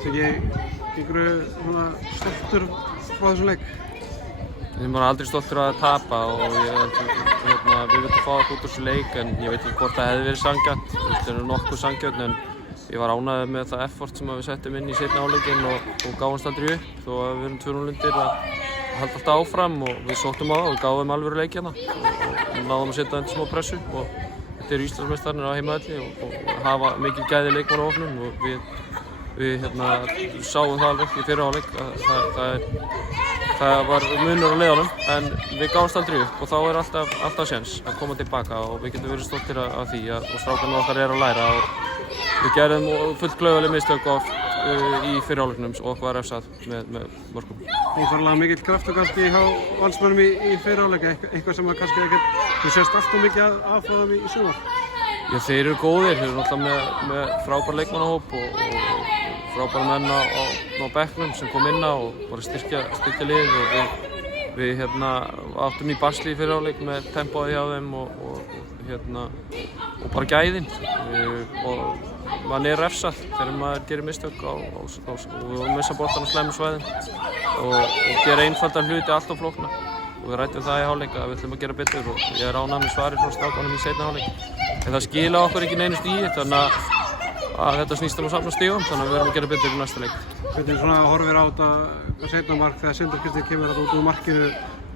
Siggi, einhverju svona stoltur frá þessum leik? Ég er aldrei stoltur að tapa og við vildum fá okkur út úr þessu leik en ég veit ekki hvort það hefði verið sanngjarnt. Það er nokkuð sanngjarnt en ég var ánægður með það effort sem við settum inn í seinni hálfleikinn og gáfumst aldrei upp þó að við erum 2-0 undir að halda alltaf áfram og við sóttum á það og gáðum alvöru leik hérna og náðum að setja undir smá pressu og þetta eru Íslandsmeistararnir á heimavelli og hafa mikil gæði leikmann á hópnum og við sáum það alveg í fyrri hálfleik að það var munur á liðunum en við gáfumst aldrei upp og þá er alltaf séns að koma tilbaka og við getum verið stoltir af því og strákarnir okkar eru að læra og við gerðum fullt klaufaleg mistök oft í fyrri hálfleiknum og okkur var refsað með mörkum. Óþarlega mikill kraftur kannski hjá valsmönnum í fyrri hálfleik, eitthvað sem kannski ekkert, þú sést alltaf mikið af frá þeim í sumar? Já, þeir eru góðir, þeir eru náttúrulega með frábær leikmannahóp og frábæra menn á bekknum sem kom inn á og bara styrkja liðið og við áttum í basli í fyrri hálfleik með tempóið hjá þeim og bara gæðin og mann er refsað þegar maður gerir mistök og missa boltann á slæmum svæðum og gera einfalda hluti allt of flókna og við ræddum það í hálfleik að við ætlum að gera betur og ég er ánægður með svarið frá strákunum í seinni hálfleik en það skila okkur ekki neinu stíi þannig að þetta snýst að safna stigum þannig að við erum að gera betur í næsta leik. Hvernig svona horfir á þetta seinna mark þegar Sindri Kristinn kemur út úr markinu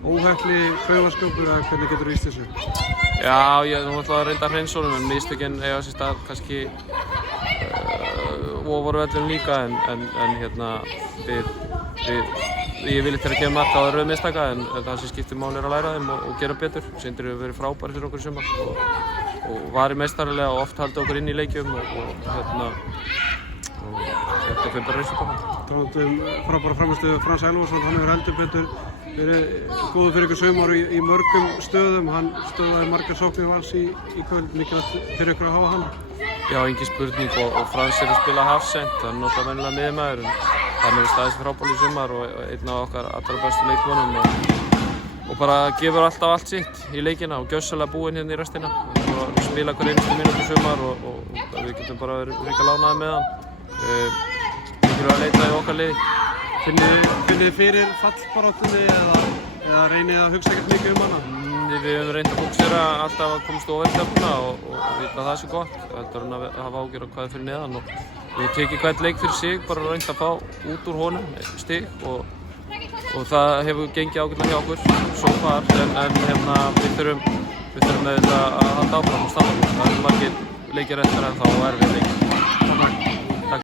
óhefli, klaufaskapur eða hvernig getur þú lýst þessu? Já, ég ætla að reynda að hreinsa honum en mistökin eiga sér stað kannski ofurvellum líka en ég vilja til að gefa mark á það rauð mistaka en það sem skiptir máli er að læra þeim og gera betur. Sindri hefur verið frábæri fyrir okkur í sumar og varir meistaralega og oft haldið okkur inn í leikjum og þetta fyrir bara reynslu baka. Talandi frábæra frammistöðu Frans Elvarsson, hann hefur heldur betur verið góður fyrir ykkur sumar í mörgum stöðum. Hann stöðaði margar sóknir Vals í kvöld, mikilvægt fyrir ykkur að hafa hann. Já, engin spurning og Frans er að spila hafsend, hann er náttúrulega venjulega miðjumaður en hann hefur staðið sig frábærlega í sumar og einn af okkar allra bestu leikmönnum og bara gefur alltaf allt sitt í leikina og gjörsamlega búinn hérna í restina. Við spila hver einustu mínútu í sumar og við getum bara verið ríkala ánægðir með hann. Mikilvægt að leita í okkar liði. Finnið þið fyrir fallbaráttunni eða reynið að hugsa ekkert mikið hana? Við höfum reynt að fókusera alltaf að komast ofar í töfluna og vita að það sé gott. Heldur en að hafa ágjör á hvað er fyrir neðan og við tekið hvern leik fyrir sig, bara reynt að fá út úr honum stig og það hefur gengið ágætlega hjá okkur svo far en við þurfum með þetta að halda áfram og standa. Það eru margir leikir eftir en þá og erfið leikir.